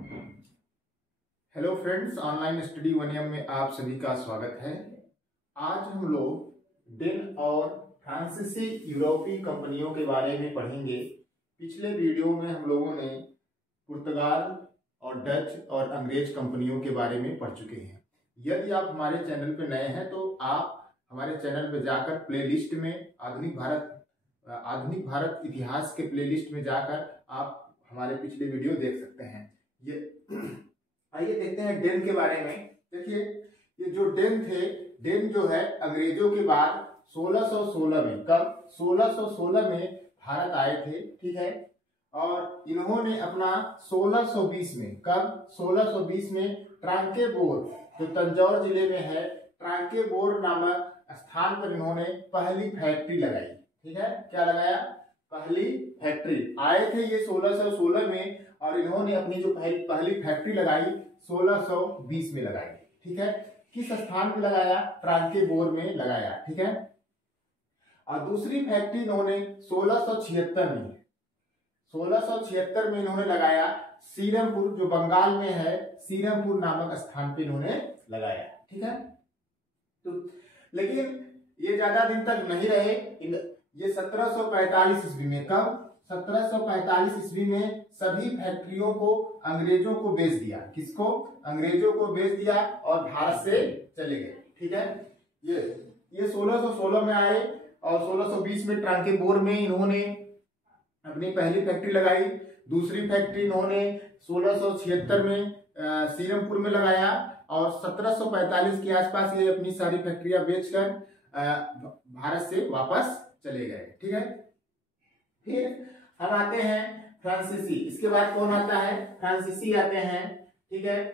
Hello friends, online study वनियम में आप सभी का स्वागत है। आज हम लोग डेन और फ्रांसीसी यूरोपीय कंपनियों के बारे में पढ़ेंगे। पिछले वीडियो में हम लोगों ने पुर्तगाल और डच और अंग्रेज कंपनियों के बारे में पढ़ चुके हैं। यदि आप हमारे चैनल पर नए हैं तो आप हमारे चैनल पर जाकर प्लेलिस्ट में आधुनिक भारत इतिहास के प्लेलिस्ट में जाकर आप हमारे पिछले वीडियो देख सकते हैं। ये आइए देखते हैं डेन के बारे में। देखिए, ये जो डेन थे, डेन जो है अंग्रेजों के बाद 1616 में, कब 1616 में भारत आए थे, ठीक है। और इन्होंने अपना 1620 में, कब 1620 में ट्रांकेबोर जो तंजौर जिले में है, ट्रांकेबोर नामक स्थान पर इन्होंने पहली फैक्ट्री लगाई, ठीक है। क्या लगाया? पहली फैक्ट्री। आए थे ये 1616 में और इन्होंने अपनी जो पहली फैक्ट्री लगाई 1620 में लगाई, ठीक है। किस स्थान पे लगाया? ट्रांकेबोर में लगाया, ठीक है। और दूसरी फैक्ट्री इन्होंने 1676 में इन्होंने लगाया सीरमपुर, जो बंगाल में है, सीरमपुर नामक स्थान पे इन्होंने लगाया, ठीक है। तो लेकिन ये ज्यादा दिन तक नहीं रहे। ये 1745 ईस्वी में, कब 1745 ईस्वी में सभी फैक्ट्रियों को अंग्रेजों को बेच दिया। किसको? अंग्रेजों को बेच दिया और भारत से चले गए, ठीक है। ये 1616 में आए और 1620 में ट्रांकेबोर में इन्होंने अपनी पहली फैक्ट्री लगाई। दूसरी फैक्ट्री इन्होंने 1676 में सीरमपुर में लगाया और 1745 के आसपास ये अपनी सारी फैक्ट्रियां बेचकर भारत से वापस चले गए, ठीक है। फिर हम आते हैं फ्रांसीसी। इसके बाद कौन आता है? फ्रांसीसी आते हैं, ठीक है।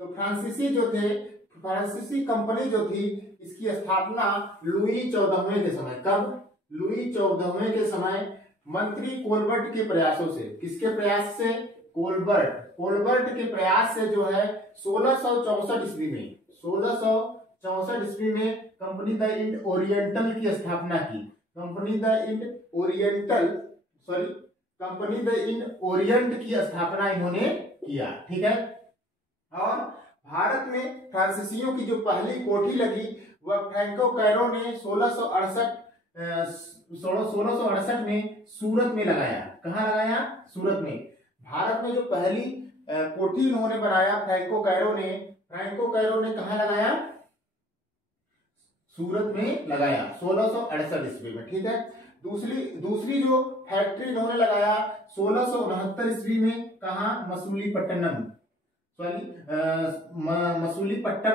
तो फ्रांसीसी जो थे, फ्रांसीसी कंपनी जो थी, इसकी स्थापना लुई 14वें के समय, कब? लुई 14वें के समय मंत्री कोलबर्ट के प्रयासों से। किसके प्रयास से? कोलबर्ट के प्रयास से जो है 1664 ईस्वी में, 1664 ईस्वी में कंपनी द इंड ओरिएंटल की स्थापना की। कंपनी द इंड ओरिएंट की स्थापना इन्होंने किया, ठीक है। और भारत में फ्रांसीसियों की जो पहली कोठी लगी वह फ्रैंको कैरो ने 1668 में सूरत में लगाया। कहाँ लगाया? सूरत में। भारत में जो पहली कोठी इन्होंने बनाया फ्रैंको कैरो ने कहाँ लगाया? सूरत में लगाया 1668 ईस्वी में, ठीक है। दूसरी जो फैक्ट्री इन्होंने लगाया 1669 ईस्वी में, कहा? मसूलीपट्टम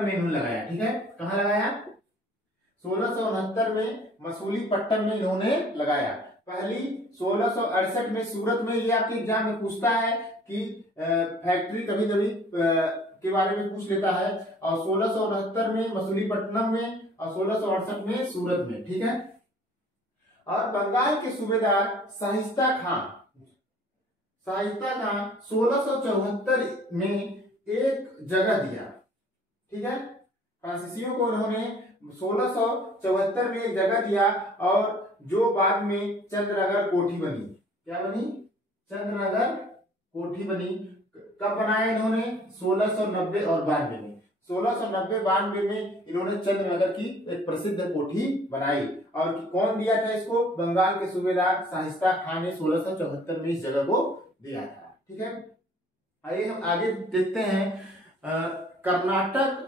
में इन्होंने लगाया, ठीक है। कहाँ लगाया? 1669 में मसूलीपट्टम में इन्होंने लगाया। पहली 1668 में सूरत में। ये आपके एग्जाम में पूछता है कि फैक्ट्री कभी कभी के बारे में पूछ लेता है। और 1669 में मसूलीपट्टनम में और 1668 में सूरत में, ठीक है। और बंगाल के सूबेदार शाइस्ता खां 1674 में एक जगह दिया, ठीक है। फ्रांसीसियों को उन्होंने 1674 में एक जगह दिया और जो बाद में चंद्रनगर कोठी बनी। क्या बनी? चंद्रनगर कोठी बनी। कब बनाया इन्होंने? 1690 और 92 में। 1690-92 में इन्होंने चंद्रनगर की एक प्रसिद्ध कोठी बनाई। और कौन दिया था इसको? बंगाल के सूबेदार शाइस्ता खां ने 1674 में इस जगह को दिया था, ठीक है। आइए हम आगे देखते हैं। कर्नाटक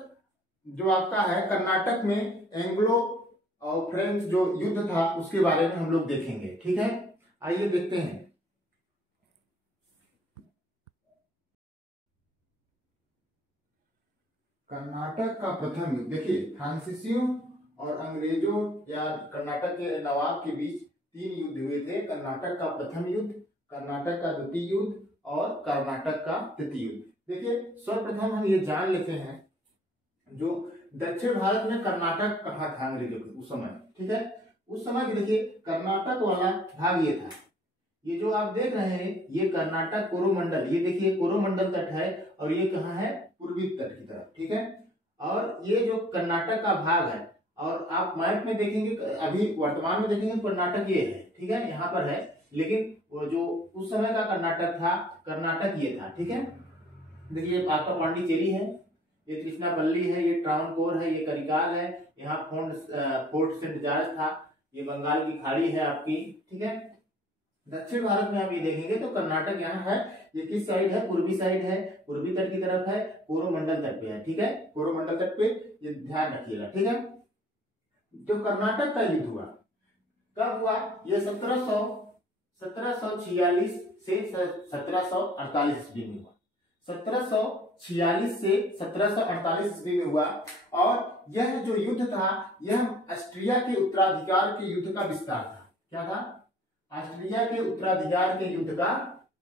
जो आपका है, कर्नाटक में एंग्लो और फ्रेंच जो युद्ध था उसके बारे में हम लोग देखेंगे, ठीक है। आइए देखते हैं। कर्नाटक का प्रथम युद्ध। देखिए, फ्रांसीसियों और अंग्रेजों या कर्नाटक के नवाब के बीच 3 युद्ध हुए थे। कर्नाटक का प्रथम युद्ध, कर्नाटक का द्वितीय युद्ध और कर्नाटक का तृतीय युद्ध। देखिए, सर्वप्रथम हम ये जान लेते हैं जो दक्षिण भारत में कर्नाटक कहाँ था अंग्रेजों के उस समय, ठीक है। उस समय की देखिए कर्नाटक वाला भाग ये था। ये जो आप देख रहे हैं ये कर्नाटक कोरोमंडल, ये देखिए कोरोमंडल तट है और ये कहाँ है? पूर्वी तट की तरफ, ठीक है। और ये जो कर्नाटक का भाग है, और आप मैप में देखेंगे, अभी वर्तमान में देखेंगे कर्नाटक ये है, ठीक है, यहाँ पर है। लेकिन वो जो उस समय का कर्नाटक था, कर्नाटक ये था, ठीक है। देखिए आपका पांडिचेरी है, ये त्रिचनापल्ली है, ये ट्रावणकोर है, ये करिकाल है, यहाँ फोर्ट सेंट जॉर्ज था, ये बंगाल की खाड़ी है आपकी, ठीक है। दक्षिण भारत में आप ये देखेंगे तो कर्नाटक यहाँ है, ये किस साइड है, पूर्वी साइड है, पूर्वी तट की तरफ है, कोरोमंडल तट पे है, ठीक है, कोरोमंडल तट पे, ये ध्यान रखिएगा, ठीक है। जो कर्नाटक का युद्ध हुआ कब हुआ, ये 1746 से 1748 ईस्वी में हुआ, 1746 से 1748 ईस्वी में हुआ। और यह जो युद्ध था यह ऑस्ट्रिया के उत्तराधिकार के युद्ध का विस्तार था। क्या था, ऑस्ट्रिया के उत्तराधिकार के युद्ध का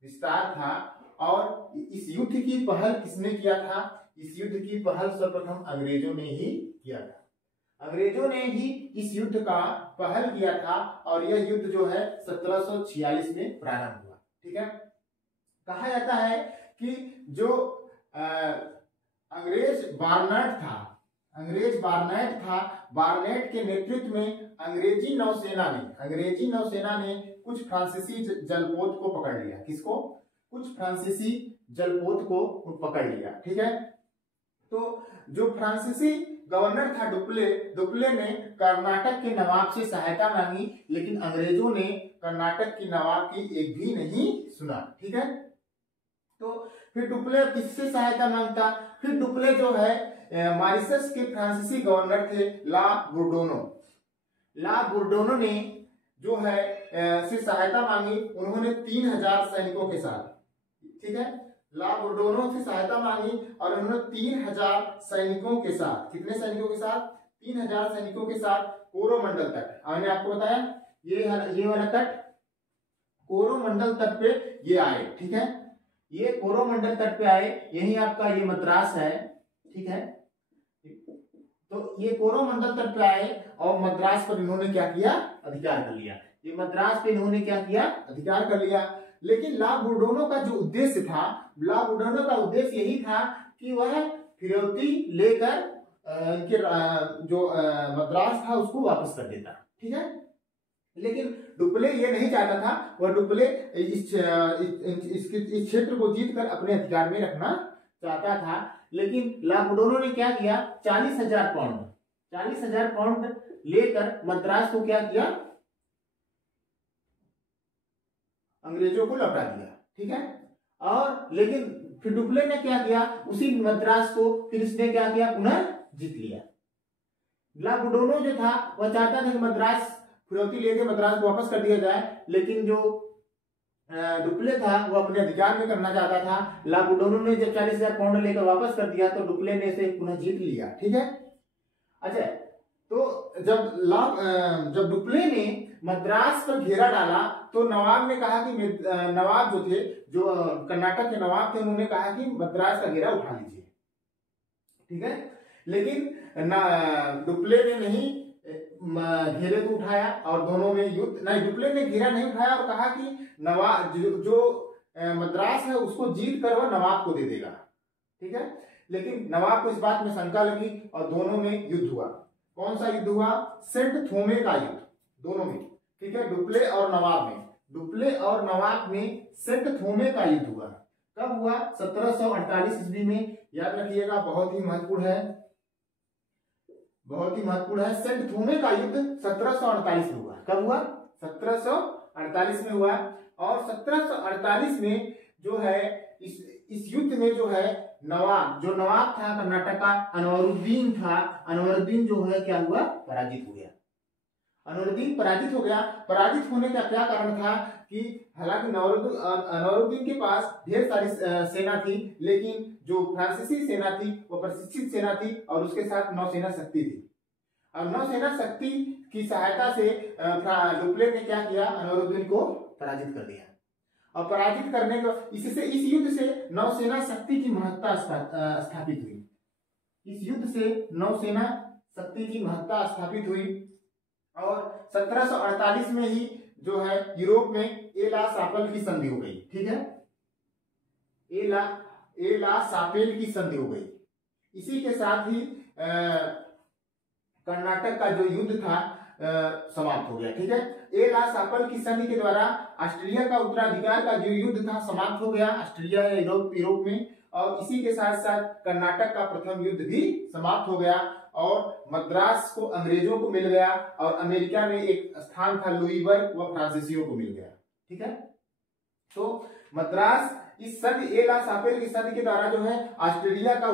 विस्तार था। और इस युद्ध की पहल किसने किया था, इस युद्ध की पहल सर्वप्रथम अंग्रेजों ने ही किया था, अंग्रेजों ने ही इस युद्ध का पहल किया था। और यह युद्ध जो है 1746 में प्रारंभ हुआ, ठीक है। कहा जाता है कि जो अंग्रेज बार्नेट था, बार्नेट के नेतृत्व में अंग्रेजी नौसेना ने कुछ फ्रांसीसी जलपोत को पकड़ लिया। किसको, कुछ फ्रांसीसी जलपोत को पकड़ लिया, ठीक है। तो जो फ्रांसीसी गवर्नर था डुप्ले ने कर्नाटक के नवाब से सहायता मांगी, लेकिन अंग्रेजों ने कर्नाटक की नवाब की एक भी नहीं सुना, ठीक है। तो फिर डुप्ले किससे सहायता मांगता, फिर डुप्ले जो है मॉरिशस के फ्रांसीसी गवर्नर थे ला बुर्डोनो ने जो है से सहायता मांगी। उन्होंने 3000 सैनिकों के साथ, ठीक है, ला बुर्डोनो से सहायता मांगी और उन्होंने 3000 सैनिकों के साथ, कितने सैनिकों के साथ, 3000 सैनिकों के साथ कोरोमंडल तट, मैंने आपको बताया ये वाला तट कोरोमंडल तट पे ये आए, ठीक है, ये कोरोमंडल तट पे आए, यही आपका ये मद्रास है, ठीक है। तो ये कोरोमंडल तट पे आए और मद्रास पर इन्होंने क्या किया, अधिकार कर लिया। ये मद्रास पे इन्होंने क्या किया, अधिकार कर लिया। लेकिन ला बुर्डोनो का जो उद्देश्य था, ला बुर्डोनो का उद्देश्य यही था कि वह फिरौती लेकर जो मद्रास था उसको वापस कर देता, ठीक है। लेकिन डुप्ले ये नहीं चाहता था, वह डुप्ले इस क्षेत्र को जीतकर अपने अधिकार में रखना चाहता था। लेकिन ला बुर्डोनो ने क्या किया, 40,000 पाउंड लेकर मद्रास को क्या किया, अंग्रेजों को लौटा दिया, ठीक है। और लेकिन फिर डुप्ले ने क्या किया, उसी मद्रास को फिर इसने क्या किया, पुनः जीत लिया। ला बुर्डोनो जो था वह चाहता था कि मद्रास फिरौती लेके मद्रास को वापस कर दिया जाए, लेकिन जो डुप्ले था वो अपने अधिकार में करना चाहता था। ला बुर्डोनो ने जब 40,000 पाउंड लेकर वापस कर दिया तो डुप्ले ने इसे पुनः जीत लिया, ठीक है। अच्छा, तो जब डुप्ले ने मद्रास पर घेरा डाला तो नवाब ने कहा कि नवाब जो थे, जो कर्नाटक के नवाब थे, उन्होंने कहा कि मद्रास का घेरा उठा लीजिए, ठीक है। लेकिन डुप्ले ने नहीं घेरे को उठाया और दोनों में युद्ध, नहीं, डुप्ले ने घेरा नहीं उठाया और कहा कि नवाब जो मद्रास है उसको जीत कर वह नवाब को दे देगा, ठीक है। लेकिन नवाब को इस बात में शंका लगी और दोनों में युद्ध हुआ। कौन सा युद्ध हुआ, सेंट थोमे का युद्ध, दोनों में, ठीक है, डुप्ले और नवाब में सेंट थोमे का युद्ध हुआ। कब हुआ, 1748 ईस्वी में, याद रखिएगा, बहुत ही महत्वपूर्ण है। सेंट थोमे का युद्ध 1748 में हुआ। कब हुआ, 1748 में हुआ। और 1748 में जो है इस युद्ध में जो है नवाब था कर्नाटक का, अनवरुद्दीन जो है क्या हुआ, पराजित हो गया। पराजित होने का क्या कारण था कि हालांकि अनवरुद्दीन के पास ढेर सारी सेना थी, लेकिन जो फ्रांसीसी सेना थी वो प्रशिक्षित सेना थी और उसके साथ नौसेना शक्ति थी। और नौसेना शक्ति की सहायता से डुप्ले ने क्या किया, अनवरुद्दीन को पराजित कर दिया। और पराजित करने को इस युद्ध से नौसेना शक्ति की महत्ता स्थापित हुई। इस युद्ध से नौसेना शक्ति की महत्ता स्थापित हुई। और 1748 में ही जो है यूरोप में एला सापेल की संधि हो गई, ठीक है, एला सापेल की संधि हो गई। इसी के साथ ही कर्नाटक का जो युद्ध था समाप्त हो गया। ठीक है, ए ला सापल की संधि के द्वारा ऑस्ट्रिया का उत्तराधिकार का जो युद्ध था समाप्त हो गया ऑस्ट्रिया या यूरोप में, और इसी के साथ साथ कर्नाटक का प्रथम युद्ध भी समाप्त हो गया और मद्रास को अंग्रेजों को मिल गया और अमेरिका में एक स्थान था लुईबर्ग वह फ्रांसीसियों को मिल गया। ठीक है, तो मद्रास इस संधि ए ला सापेल की संधि के द्वारा जो है ऑस्ट्रेलिया का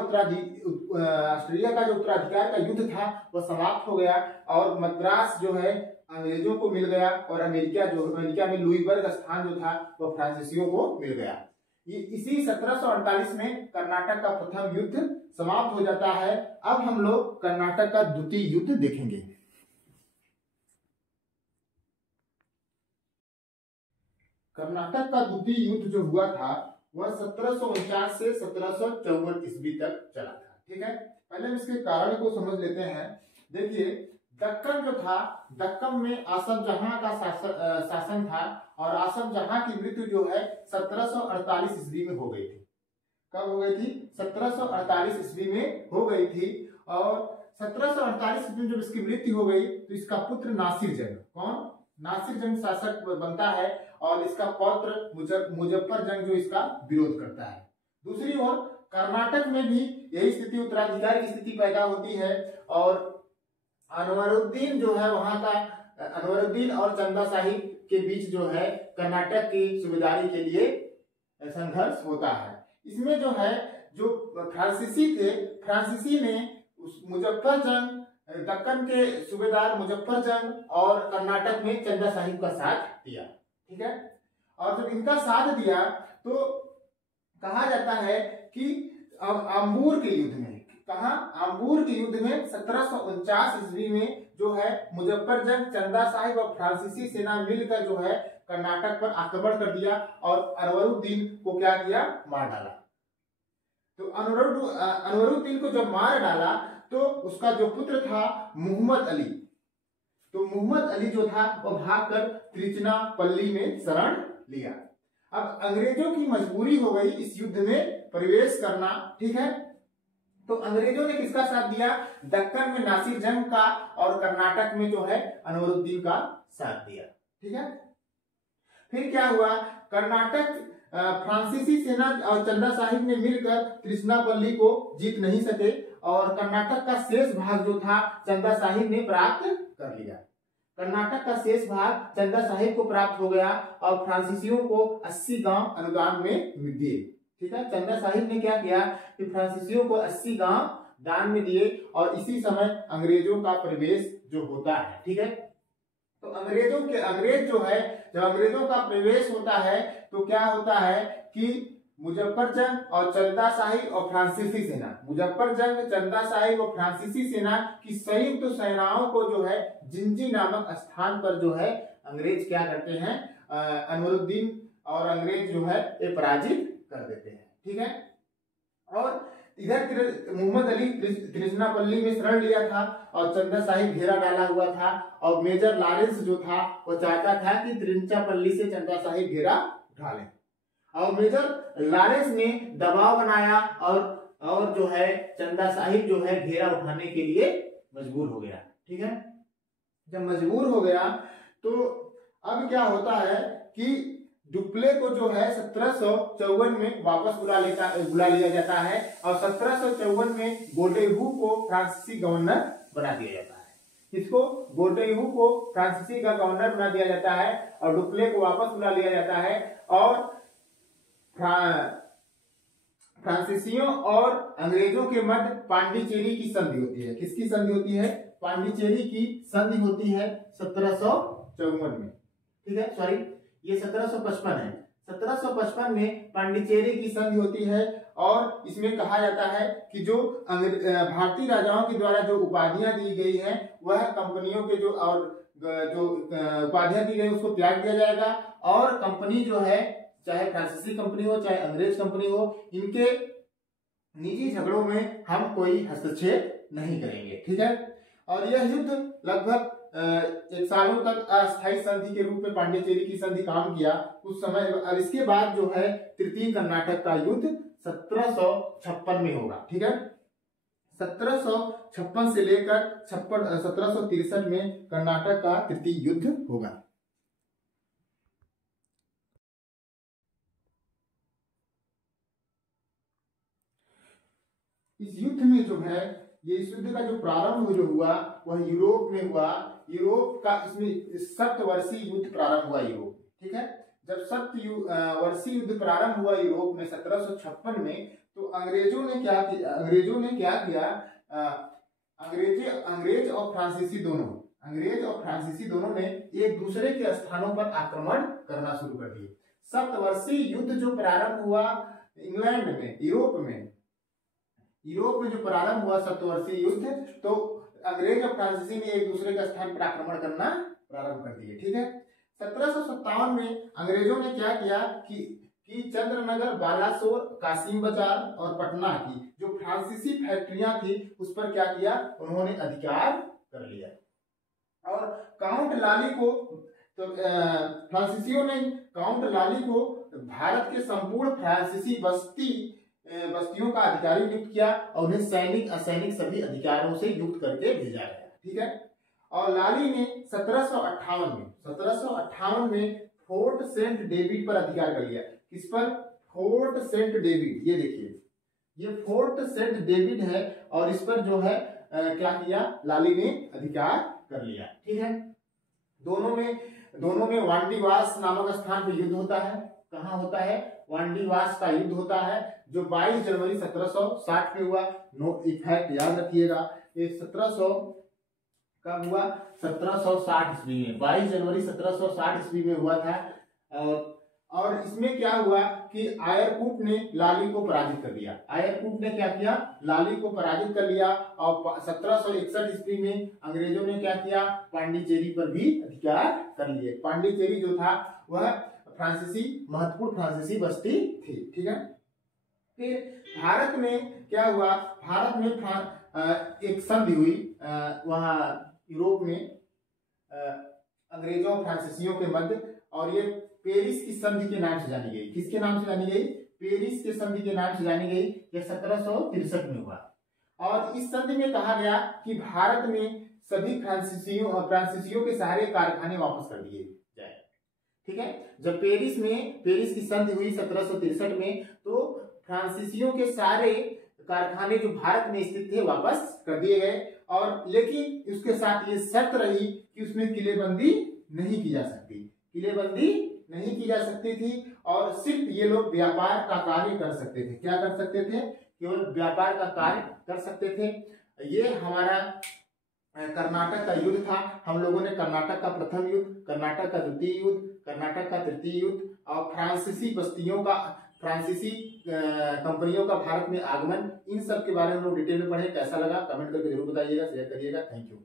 जो उत्तराधिकार का युद्ध था वह समाप्त हो गया और मद्रास जो है अंग्रेजों को मिल गया और अमेरिका में लुईबर्ग स्थान जो था वह फ्रांसीसियों को मिल गया। इसी 1748 में कर्नाटक का प्रथम युद्ध समाप्त हो जाता है। अब हम लोग कर्नाटक का द्वितीय युद्ध देखेंगे। कर्नाटक का द्वितीय युद्ध जो हुआ था वह 1749 से 1754 ईस्वी तक चला था। ठीक है, पहले हम इसके कारण को समझ लेते हैं। देखिए, दक्कन जो था, दक्कन में आसफ जहां का शासन था और आसफ जहां की मृत्यु जो है 1748 ईस्वी में हो गई थी। कब हो गई थी? 1748 ईस्वी में हो गई थी। और 1748 ईस्वी में जब इसकी मृत्यु हो गई तो इसका पुत्र नासिर जंग, कौन? नासिर जंग शासक बनता है और इसका पौत्र मुजफ्फर जंग जो इसका विरोध करता है। दूसरी ओर कर्नाटक में भी यही स्थिति, उत्तराधिकार की स्थिति पैदा होती है और अनवरुद्दीन जो है वहां का, अनवरुद्दीन और चंदा साहिब के बीच जो है कर्नाटक की सूबेदारी के लिए संघर्ष होता है। इसमें जो है जो फ्रांसीसी थे, फ्रांसीसी ने उस मुजफ्फर जंग, दक्कन के सूबेदार मुजफ्फर जंग और कर्नाटक में चंदा साहिब का साथ दिया। ठीक है, और जब इनका साथ दिया तो कहा जाता है कि आम्बूर के युद्ध में, कहा आम्बूर के युद्ध में 1749 ईस्वी में जो है मुजफ्फर जंग, चंदा साहिब और फ्रांसीसी सेना मिलकर जो है कर्नाटक पर आक्रमण कर दिया और अनवरुद्दीन को क्या किया? मार डाला। तो अनवरुद्दीन को जब मार डाला तो उसका जो पुत्र था मोहम्मद अली, तो मोहम्मद अली जो था वह भागकर त्रिचनापल्ली में शरण लिया। अब अंग्रेजों की मजबूरी हो गई इस युद्ध में प्रवेश करना। ठीक है, तो अंग्रेजों ने किसका साथ दिया? दक्कन में नासिर जंग का और कर्नाटक में जो है अनवरुद्दीन का साथ दिया। ठीक है, फिर क्या हुआ? कर्नाटक फ्रांसीसी सेना और चंदा साहिब ने मिलकर त्रिचनापल्ली को जीत नहीं सके और कर्नाटक का शेष भाग जो था चंदा साहिब ने प्राप्त कर लिया। कर्नाटक का शेष भाग चंदा साहिब को प्राप्त हो गया और फ्रांसीसियों को 80 गांव अनुदान में दिए। ठीक है, चंदा साहिब ने क्या किया कि फ्रांसीसियों को 80 गांव दान में दिए और इसी समय अंग्रेजों का प्रवेश जो होता है। ठीक है, तो अंग्रेज जो है, जब अंग्रेजों का प्रवेश होता है तो क्या होता है कि मुजफ्फर जंग और चंदा साहिब और फ्रांसीसी सेना, मुजफ्फर जंग, चंदा साहिब और फ्रांसीसी सेना की संयुक्त सेनाओं को जो है जिंजी नामक स्थान पर जो है अंग्रेज क्या करते हैं? अनवरुद्दीन और अंग्रेज जो है ये पराजित कर देते हैं। ठीक है, और इधर मोहम्मद अली त्रिचनापल्ली में शरण लिया था और चंदा साहिब घेरा डाला हुआ था और मेजर लॉरेंस जो था वो चाहता था कि त्रिचनापल्ली से चंदा साहिब घेरा उठा ले और मेजर लॉरेंस ने दबाव बनाया और जो है चंदा साहिब जो है घेरा उठाने के लिए मजबूर हो गया। ठीक है, जब मजबूर हो गया तो अब क्या होता है कि डुप्ले को जो है 1754 में वापस बुला लिया जाता है और 1754 में गोडेहू को फ्रांसीसी गवर्नर बना दिया जाता है। किसको? गोडेहू को फ्रांसीसी का गवर्नर बना दिया जाता है और डुप्ले को वापस बुला लिया जाता है और फ्रांसीसियों और अंग्रेजों के मध्य पांडिचेरी की संधि होती है। किसकी संधि होती है? पांडिचेरी की संधि होती है 1754 में। ठीक है, सॉरी ये 1755 है। 1755 में पांडिचेरी की संधि होती है और इसमें कहा जाता है कि जो भारतीय राजाओं के द्वारा जो उपाधियां दी गई हैं वह कंपनियों के जो उपाधियां दी गई उसको त्याग दिया जाएगा और कंपनी जो है, चाहे फ्रांसीसी कंपनी हो चाहे अंग्रेज कंपनी हो, इनके निजी झगड़ों में हम कोई हस्तक्षेप नहीं करेंगे। ठीक है, और यह युद्ध लगभग 1 सालों तक अस्थायी संधि के रूप में पांडिचेरी की संधि काम किया उस समय। और इसके बाद जो है तृतीय कर्नाटक का युद्ध 1756 में होगा। ठीक है, 1756 से लेकर 1763 में कर्नाटक का तृतीय युद्ध होगा। इस युद्ध में जो है, ये इस युद्ध का जो प्रारंभ जो हुआ वह यूरोप में हुआ। यूरोप का इसमें 7 वर्षीय युद्ध प्रारंभ हुआ यूरोप, ठीक है। जब 7 वर्षीय युद्ध प्रारंभ हुआ यूरोप में 1756 में, तो अंग्रेजों ने क्या किया, अंग्रेज और फ्रांसीसी दोनों ने एक दूसरे के स्थानों पर आक्रमण करना शुरू कर दिए। 7 वर्षीय युद्ध जो प्रारंभ हुआ इंग्लैंड में, यूरोप में जो प्रारंभ हुआ 7 वर्षीय युद्ध, तो अंग्रेज और फ्रांसीसी ने एक दूसरे के स्थान पर आक्रमण करना प्रारंभ कर दिए, ठीक है। 1757 में अंग्रेजों ने क्या किया कि चंद्रनगर, बालासोर, कासिम बाजार और पटना की जो फ्रांसीसी फैक्ट्रियां थी उस पर क्या किया, उन्होंने अधिकार कर लिया। और काउंट लाली को, तो फ्रांसीसियों ने काउंट लाली को भारत के संपूर्ण फ्रांसीसी बस्तियों का अधिकारी नियुक्त किया और उन्हें सैनिक असैनिक सभी अधिकारों से युक्त करके भेजा गया, ठीक है। और लाली ने 1758 में फोर्ट सेंट डेविड पर अधिकार कर लिया। किस पर? Fort Saint David. ये देखिए, ये फोर्ट सेंट डेविड है और इस पर जो है क्या किया, लाली ने अधिकार कर लिया, ठीक है। दोनों में वांडीवास नामक स्थान पर युद्ध होता है। कहाँ होता है? वांडीवास का युद्ध होता है, जो 22 जनवरी 1760 में हुआ। नोट इफेक्ट याद रखिएगा, ये 1700 कब हुआ? 1760 ईस्वी में, 22 जनवरी 1760 ईस्वी में हुआ था। और इसमें क्या हुआ कि आयरकूट ने लाली को पराजित कर दिया। आयरकूट ने क्या किया? लाली को पराजित कर लिया। और 1761 ईस्वी में अंग्रेजों ने क्या किया? पांडिचेरी पर भी अधिकार कर लिए। पांडिचेरी जो था वह महत्वपूर्ण फ्रांसीसी बस्ती थी, ठीक है। फिर भारत में क्या हुआ? भारत में एक संधि हुई वहां यूरोप में अंग्रेजों और फ्रांसीसियों के मध्य, और ये पेरिस की संधि के नाम से जानी गई। किसके नाम से जानी गई? पेरिस के संधि के नाम से जानी गई। ये 1763 में हुआ। और इस संधि में कहा गया कि भारत में सभी फ्रांसीसियों के सारे कारखाने वापस कर दिए जाए, ठीक है। जब पेरिस की संधि हुई 1763 में, तो फ्रांसीसियों के सारे कारखाने जो भारत में स्थित थे वापस कर दिए गए। और लेकिन उसके साथ ये शर्त रही कि उसमें किलेबंदी नहीं की जा सकती थी और सिर्फ ये लोग व्यापार का कार्य कर सकते थे। क्या कर सकते थे? केवल व्यापार का कार्य कर सकते थे। ये हमारा कर्नाटक का युद्ध था। हम लोगों ने कर्नाटक का प्रथम युद्ध, कर्नाटक का द्वितीय युद्ध, कर्नाटक का तृतीय युद्ध और फ्रांसीसी कंपनियों का भारत में आगमन, इन सब के बारे में हम लोग डिटेल में पढ़े। कैसा लगा कमेंट करके जरूर बताइएगा, शेयर करिएगा। Thank you.